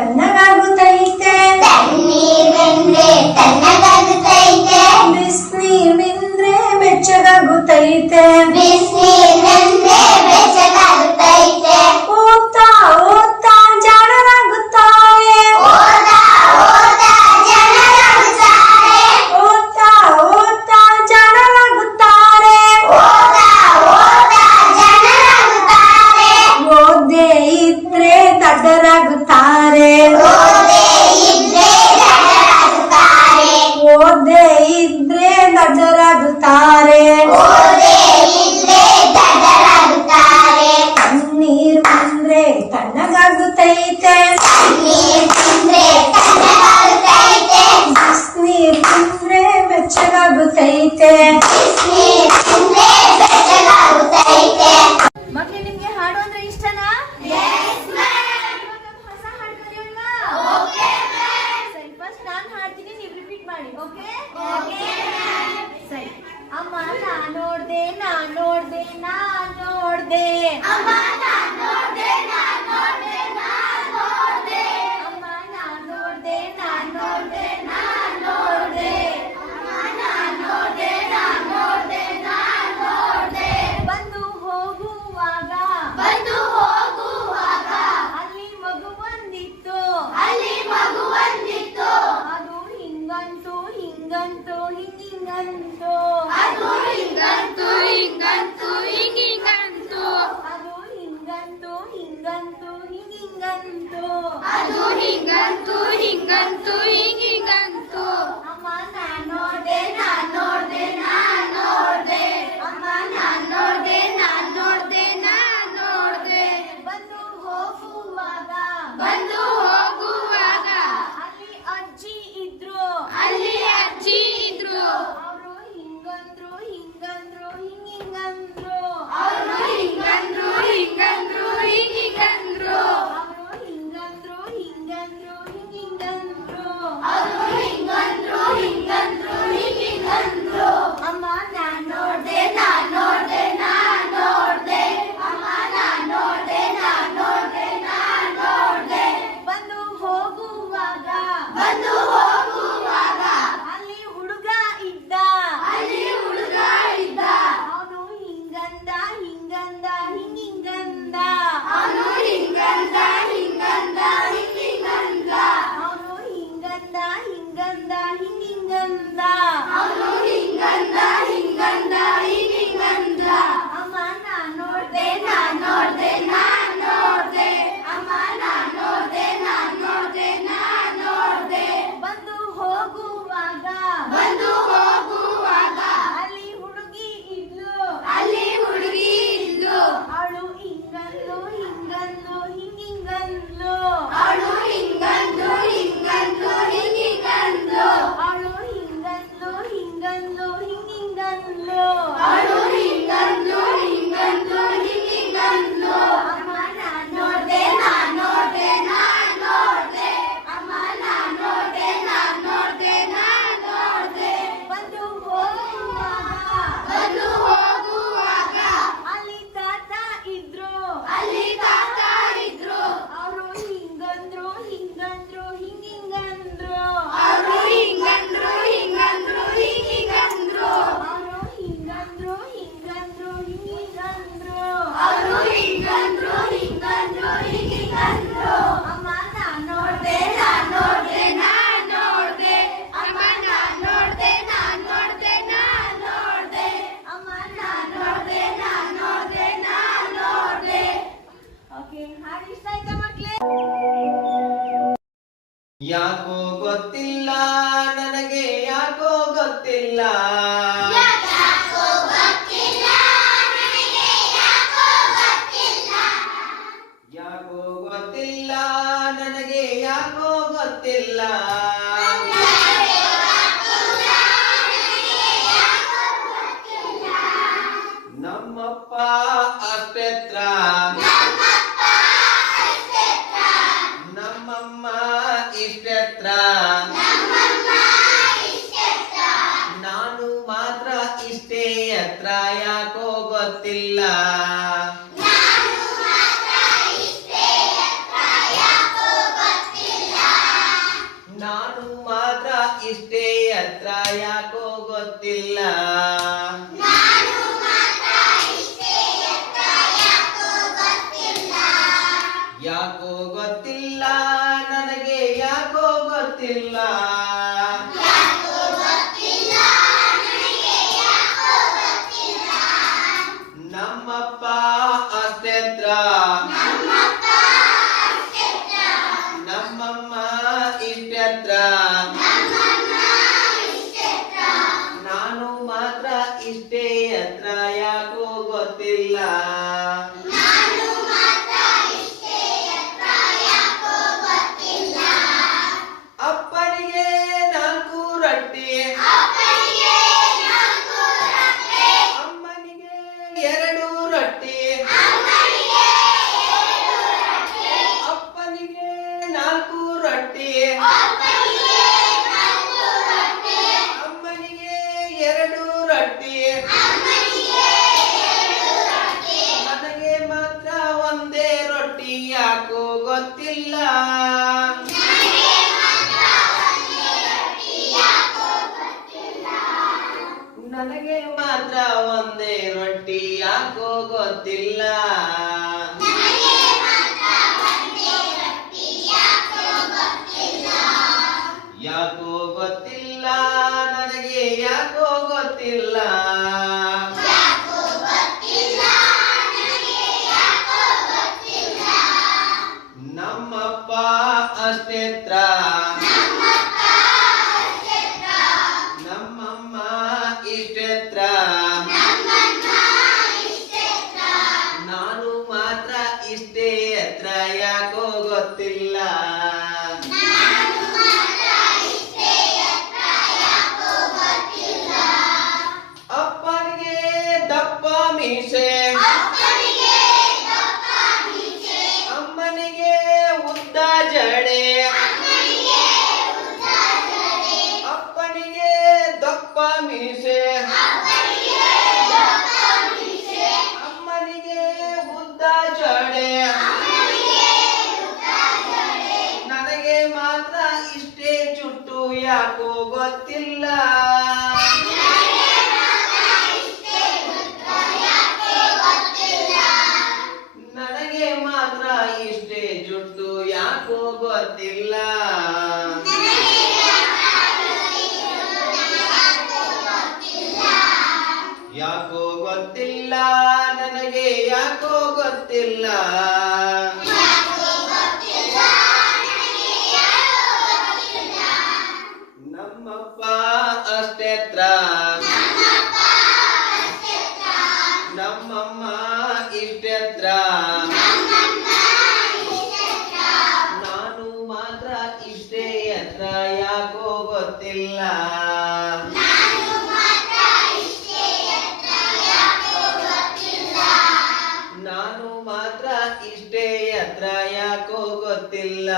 ತಣ್ಣಗಾಗುತ್ತೈತೆ, ತಣ್ಣೀರ್ ಬೆಂದ್ರೆ ತಣ್ಣಗಾಗುತ್ತೈತೆ, ಬಿಸ್ನೀರ್ ಮಿಂದ್ರೆ ಬೆಚ್ಚಗಾಗುತ್ತೈತೆ, ಬಿಸ್ನೀರ್ ಬೆಂದ್ರೆ ಬೆಚ್ಚಗಾಗುತ್ತೈತೆ, ಓದ್ತಾ ಓದ್ತಾ ಜಾಣರಾಗುತ್ತಾರೆ, ಓದಾ ಓದಾ ಜನರಾಗುತ್ತಾರೆ, ಓದ್ತಾ ಓದ್ತಾ ಜಾಣರಾಗುತ್ತಾರೆ, ಓದಾ ಓದಾ ಜನರಾಗುತ್ತಾರೆ, ಓದೇ ಇದ್ರೆ ದಡ್ಡರಾಗುತ್ತಾರೆ, ಓದೇ ಇದ್ರೆ ದಡ್ಡರಾಗುತ್ತಾರೆ, ಓದೇ ಇದ್ರೆ ದಡ್ಡರಾಗುತ್ತಾರೆ, ಓದೇ ಇದ್ರೆ ದಡ್ಡರಾಗುತ್ತಾರೆ, ತಣ್ಣೀರ್ ಬಂದ್ರೆ ತಣ್ಣಗಾಗುತ್ತೈತೆ, ತಣ್ಣೀರ್ ತಿಂದ್ರೆ ತಣ್ಣಗಾಗುತ್ತೈತೆ, ಬಿಸ್ನೀರ್ ತಿಂದ್ರೆ ಬೆಚ್ಚಗಾಗುತ್ತೈತೆ. ಬಿಸ್ನೀರ್ ತಿಂದ್ರೆ ಬೆಚ್ಚಗಾಗುತ್ತೈತೆ. ಮಕ್ಳು ನಿಮ್ಗೆ ಹಾಡು ಅಂದ್ರೆ ಇಷ್ಟನಾ? Yes, ma'am. ಇವಾಗ ಹೊಸ ಹಾಡು ಕಲಿಯೋಣ. Okay, ma'am. ಸರಿ, ಫಸ್ಟ್ ನಾನ್ ಹಾಡ್ತೀನಿ, ನೀವು ರಿಪೀಟ್ ಮಾಡಿ. ಓಕೆ? Okay, ma'am. ಸರಿ. ಅಮ್ಮ ನಾ ನೋಡ್ದೆ ನಾ ನೋಡ್ದೆ ನಾ ನೋಡ್ದೆ, ಅಮ್ಮ ನಾನ್ ನೋಡ್ದೆ, ನಾನ್ ನೋಡ್ದೆ, ನಾನ್ ನೋಡ್ದೆ, ಅಮ್ಮ ನಾ ನೋಡ್ದೆ ನಾ ನೋಡ್ದೆ ನಾ ನೋಡ್ದೆ, ಅಮ್ಮ ನಾನ್ ನೋಡ್ದೆ, ನಾನ್ ನೋಡ್ದೆ, ನಾನ್ ನೋಡ್ದೆ, ಬಂದು ಹೋಗುವಾಗ ಬಂದು ಹೋಗುವಾಗ ಅಲ್ಲಿ ಮಗು ಬಂದಿತ್ತು, ಅಲ್ಲಿ ಮಗು ಬಂದಿತ್ತು, ಅದು ಹಿಂಗಂತು ಹಿಂಗಂತು ಹಿಂಗಿಂಗಂತು, ಅದು ಹಿಂಗಂತು ಹಿಂಗಂತು ಹಿಂಗಿಂಗಂತು, ಅದು ಹಿಂಗಂತು ಹಿಂಗಂತು ಹಿಂಗಿಂಗಂತು, ಅದು ಹಿಂಗಂತು ಹಿಂಗಂತು ಹಿಂಗಿಂಗಂತು, ಅಮ್ಮ ನಾ ನೋಡ್ದೆ ನಾನ್ ನೋಡ್ದೆ, ನಾನ್ ನೋಡ್ದೆ, ಅಮ್ಮ ನಾನ್ ನೋಡ್ದೆ, ನಾನ್ ನೋಡ್ದೆ, ನಾನ್ ನೋಡ್ದೆ, ಬಂದು ಹೋಗುವಾಗ ಬಂದು ಹೋಗುವಾಗ ಅಲ್ಲಿ ಅಜ್ಜಿ ಇದ್ರು, ಅಲ್ಲಿ ಅಜ್ಜಿ ಇದ್ರು, ಅವರು ಹಿಂಗಂದ್ರು ಹಿಂಗಂದ್ರು ಹಿಂಗಿಂಗಂದ್ರು, ಅವರು ಹಿಂಗಂದ್ರು ಹಿಂಗಂದ್ರು ಹಿಂಗಿಂಗಂದ್ರು, ಅವರು ಹಿಂಗಂದ್ರು ಹಿಂಗಂದ್ರು ಹಿಂಗಿಂಗಂದ್ರು, ಅವರು ಹಿಂಗಂದ್ರು ಹಿಂಗಂದ್ರು ಹಿಂಗಿಂಗಂದ್ರು, ಅಮ್ಮ ನಾ ನೋಡ್ದೆ, ನಾನ್ ನೋಡ್ದೆ, ನಾನ್ ನೋಡ್ದೆ, ಅಮ್ಮ ನಾನ್ ನೋಡ್ದೆ, ನಾನ್ ನೋಡ್ದೆ, ನಾನ್ ನೋಡ್ದೆ, ಬಂದು ಹೋಗುವಾಗ ಬಂದು ಹೋಗುವಾಗ ಅಲ್ಲಿ ಹುಡುಗ ಇದ್ದ, ಅಲ್ಲಿ ಹುಡುಗ ಇದ್ದ, ಅವನು ಹಿಂಗಂದ ಹಿಂಗಂದ ಹಿಂಗಿಂಗಂದ, ಅವನು ಹಿಂಗಂದ ಹಿಂಗಂದ ಹಿಂಗಿಂಗಂದ, ಅವನು ಹಿಂಗಂದ ಹಿಂಗಂದ ಹಿಂಗಿಂಗಂದ, ಅವನು ಹಿಂಗಂದ ಹಿಂಗಂದ ಹಿಂಗಿಂಗಂದ, ಅಮ್ಮ ನಾ ನೋಡ್ದೆ ನಾನ್ ನೋಡ್ದೆ, ನಾನ್ ನೋಡ್ದೆ, ಅಮ್ಮ ನಾನ್ ನೋಡ್ದೆ, ನಾನ್ ನೋಡ್ದೆ, ನಾನ್ ನೋಡ್ದೆ, ಬಂದು ಹೋಗುವಾಗ ಬಂದು ಹೋಗುವಾಗ ಅಲ್ಲಿ ಹುಡುಗಿ ಇದ್ಲು, ಅಲ್ಲಿ ಹುಡುಗಿ ಇದ್ಲು, ಅವಳು ಹಿಂಗಂದ್ಲು ಹಿಂಗಂದ್ಲು ಹಿಂಗಿಂಗಂದ್ಲು, ಅವಳು ಹಿಂಗಂದ್ಲು ಹಿಂಗಂದ್ಲು ಹಿಂಗಿಂಗಂದ್ಲು, ಅವಳು ಹಿಂಗಂದ್ಲು ಹಿಂಗಂದ್ಲು ಹಿಂಗಿಂಗಂದ್ಲು, ಅವಳು ಹಿಂಗಂದ್ಲು ಹಿಂಗಂದ್ಲು ಹಿಂಗಿಂಗಂದ್ಲು, ಅಮ್ಮ ನಾ ನೋಡ್ದೆ, ನಾನ್ ನೋಡ್ದೆ, ನಾನ್ ನೋಡ್ದೆ, ಅಮ್ಮ ನಾನ್ ನೋಡ್ದೆ, ನಾನ್ ನೋಡ್ದೆ, ನಾನ್ ನೋಡ್ದೆ, ಬಂದು ಹೋಗುವಾಗ ಬಂದು ಹೋಗುವಾಗ ಅಲ್ಲಿ ತಾತ ಇದ್ರು, ಅಲ್ಲಿ ತಾತ ಇದ್ರು, ಅವರು ಹಿಂಗಂದ್ರು ಹಿಂಗಂದ್ರು ಹಿಂಗಿಂಗಂದ್ರು, ಅವರು ಹಿಂಗಂದ್ರು ಹಿಂಗಂದ್ರು ಹಿಂಗಿಂಗಂದ್ರು, ಅವರು ಹಿಂಗಂದ್ರು ಹಿಂಗಂದ್ರು ಹಿಂಗಿಂಗಂದ್ರು, ಅವರು ಹಿಂಗಂದ್ರು ಹಿಂಗಂದ್ರು ಹಿಂಗಿಂಗಂದ್ರು, ಅಮ್ಮ ನಾ ನೋಡ್ದೆ, ನಾನ್ ನೋಡ್ದೆ, ನಾನ್ ನೋಡ್ದೆ, ಅಮ್ಮ ನಾನ್ ನೋಡ್ದೆ, ನಾನ್ ನೋಡ್ದೆ, ನಾನ್ ನೋಡ್ದೆ, ಅಮ್ಮ ನಾನ್ ನೋಡ್ದೆ, ನಾನ್ ನೋಡ್ದೆ, ನಾನ್ ನೋಡ್ದೆ. ಓಕೆ, ಹಾಡು ಇಷ್ಟ ಆಯ್ತಾ ಮಕ್ಳೇ? ಯಾಕೋ ಗೊತ್ತಿಲ್ಲ ನನಗೆ, ಯಾಕೋ ಗೊತ್ತಿಲ್ಲ, ಯಾಕೋ ಗೊತ್ತಿಲ್ಲ ನನಗೆ, ಯಾಕೋ ಗೊತ್ತಿಲ್ಲ, ಯಾಕೋ ಗೊತ್ತಿಲ್ಲ ನನಗೆ, ಯಾಕೋ ಗೊತ್ತಿಲ್ಲ, ನಮ್ಮಪ್ಪ ಅಷ್ಟೆತ್ರ, ನಮ್ಮಮ್ಮ ಇಷ್ಟೆತ್ರ, ನಾನು ಮಾತ್ರ ಇಷ್ಟೇ ಎತ್ರ, ಯಾಕೋ ಗೊತ್ತಿಲ್ಲ, ನಾನು ಮಾತ್ರ ಇಷ್ಟೇ ಎತ್ರ, ಯಾಕೋ ಗೊತ್ತಿಲ್ಲ, ಗೊತ್ತಿಲ್ಲ. ನಾನು ಮಾತ್ರ ಇಷ್ಟೇ ಎತ್ತರ ಯಾಕೋ ಗೊತ್ತಿಲ್ಲ. ಯಾಕೋ ಗೊತ್ತಿಲ್ಲ ನನಗೆ ಯಾಕೋ ಗೊತ್ತಿಲ್ಲ. ಯಾಕೋ ಗೊತ್ತಿಲ್ಲ ನನಗೆ ಯಾಕೋ ಗೊತ್ತಿಲ್ಲ. ನಮ್ಮಪ್ಪ ಅಷ್ಟೆತ್ರ, ನಮ್ಮಪ್ಪ ಅಷ್ಟೆತ್ರ, ನಮ್ಮಮ್ಮ ಇಷ್ಟೆತ್ರ, ನಮ್ಮಮ್ಮ ಇಷ್ಟೆತ್ರ. ನಾನು ಮಾತ್ರ ಇಷ್ಟೇ ಎತ್ರ ಯಾಕೋ ಗೊತ್ತಿಲ್ಲ. ನಾನು ಮಾತ್ರ ಇಷ್ಟೇ ಎತ್ತರ ಯಾಕೋ ಗೊತ್ತಿಲ್ಲ. ಅಪ್ಪನಿಗೆ 4 ರೊಟ್ಟಿ, ಅಪ್ಪನಿಗೆ 4 ರೊಟ್ಟಿ, ಅಮ್ಮನಿಗೆ 2 ರೊಟ್ಟಿ. ಅಮ್ಮನಿಗೆ 2 ರೊಟ್ಟಿ, ಅಪ್ಪನಿಗೆ 4 ರೊಟ್ಟಿ, ಅಪ್ಪನಿಗೆ 4 ರೊಟ್ಟಿ, ಅಮ್ಮನಿಗೆ 2 ರೊಟ್ಟಿ. ಅಮ್ಮನಿಗೆ 2 ರೊಟ್ಟಿ. ನನಗೆ ಮಾತ್ರ ಒಂದೇ ರೊಟ್ಟಿ ಯಾಕೋ ಗೊತ್ತಿಲ್ಲ. ನನಗೆ ಮಾತ್ರ ಒಂದೇ ರೊಟ್ಟಿ ಯಾಕೋ ಗೊತ್ತಿಲ್ಲ. ನನಗೆ ಮಾತ್ರ ಒಂದೇ ರೊಟ್ಟಿ ಯಾಕೋ ಗೊತ್ತಿಲ್ಲ. ನನಗೆ ಮಾತ್ರ ಒಂದೇ ರೊಟ್ಟಿ ಯಾಕೋ ಗೊತ್ತಿಲ್ಲ. ಯಾಕೋ ಗೊತ್ತಿಲ್ಲ ನನಗೆ ಯಾಕೋ ಗೊತ್ತಿಲ್ಲ. ಯಾಕೋ ಗೊತ್ತಿಲ್ಲ ನನಗೆ ಯಾಕೋ ಗೊತ್ತಿಲ್ಲ. ನಮ್ಮಪ್ಪ ಅಷ್ಟೆತ್ರ, ನಮ್ಮಪ್ಪ ಅಷ್ಟೆತ್ರ, ನಮ್ಮಮ್ಮ ಇಷ್ಟೆತ್ರ, ನಮ್ಮಮ್ಮ ಇಷ್ಟೆತ್ರ. ನಾನು ಮಾತ್ರ ಇಷ್ಟೇ ಎತ್ರ ಯಾಕೋ ಗೊತ್ತಿಲ್ಲ. ನಾನು ಮಾತ್ರ ಇಷ್ಟೇ ಎತ್ತರ ಯಾಕೋ ಗೊತ್ತಿಲ್ಲ. ಅಪ್ಪನಿಗೆ ದಪ್ಪ ಮೀಸೆ, ಅಪ್ಪನಿಗೆ ದಪ್ಪ ಮೀಸೆ, ಅಮ್ಮನಿಗೆ ಉದ್ದ ಜಡೆ. ಅಮ್ಮನಿಗೆ ಉದ್ದ ಜಡೆ. ಅಪ್ಪನಿಗೆ ದಪ್ಪ ಮೀಸೆ, ಅಪ್ಪನಿಗೆ ದಪ್ಪ ಮೀಸೆ, ಅಮ್ಮನಿಗೆ ಉದ್ದ ಜಡೆ. ಅಮ್ಮನಿಗೆ ಉದ್ದ ಜಡೆ. ನನಗೆ ಮಾತ್ರ ಇಷ್ಟೇ ಜುಟ್ಟು ಯಾಕೋ ಗೊತ್ತಿಲ್ಲ. ನನಗೆ ಮಾತ್ರ ಇಷ್ಟೇ ಜುಟ್ಟು ಯಾಕೋ ಗೊತ್ತಿಲ್ಲ. ನನಗೆ ಮಾತ್ರ ಇಷ್ಟೇ ಜುಟ್ಟು ಯಾಕೋ ಗೊತ್ತಿಲ್ಲ. ನನಗೆ ಮಾತ್ರ ಇಷ್ಟೇ ಜುಟ್ಟು ಯಾಕೋ ಗೊತ್ತಿಲ್ಲ. ಯಾಕೋ ಗೊತ್ತಿಲ್ಲ ನನಗೆ ಯಾಕೋ ಗೊತ್ತಿಲ್ಲ. ಯಾಕೋ ಗೊತ್ತಿಲ್ಲ ನನಗೆ ಯಾಕೋ ಗೊತ್ತಿಲ್ಲ. ನಮ್ಮಪ್ಪ ಅಷ್ಟೆತ್ರ, ನಮ್ಮಪ್ಪ ಅಷ್ಟೆತ್ರ, ನಮ್ಮಮ್ಮ ಇಷ್ಟೆತ್ರ, ನಮ್ಮಮ್ಮ ಇಷ್ಟೆತ್ರ. ನಾನು ಮಾತ್ರ ಇಷ್ಟೇ ಎತ್ರ ಯಾಕೋ ಗೊತ್ತಿಲ್ಲ. ನಾನು ಮಾತ್ರ ಇಷ್ಟೇ ಎತ್ತರ ಯಾಕೋ ಗೊತ್ತಿಲ್ಲ. ನಾನು ಮಾತ್ರ ಇಷ್ಟೇ ಎತ್ರ ಯಾಕೋ ಗೊತ್ತಿಲ್ಲ.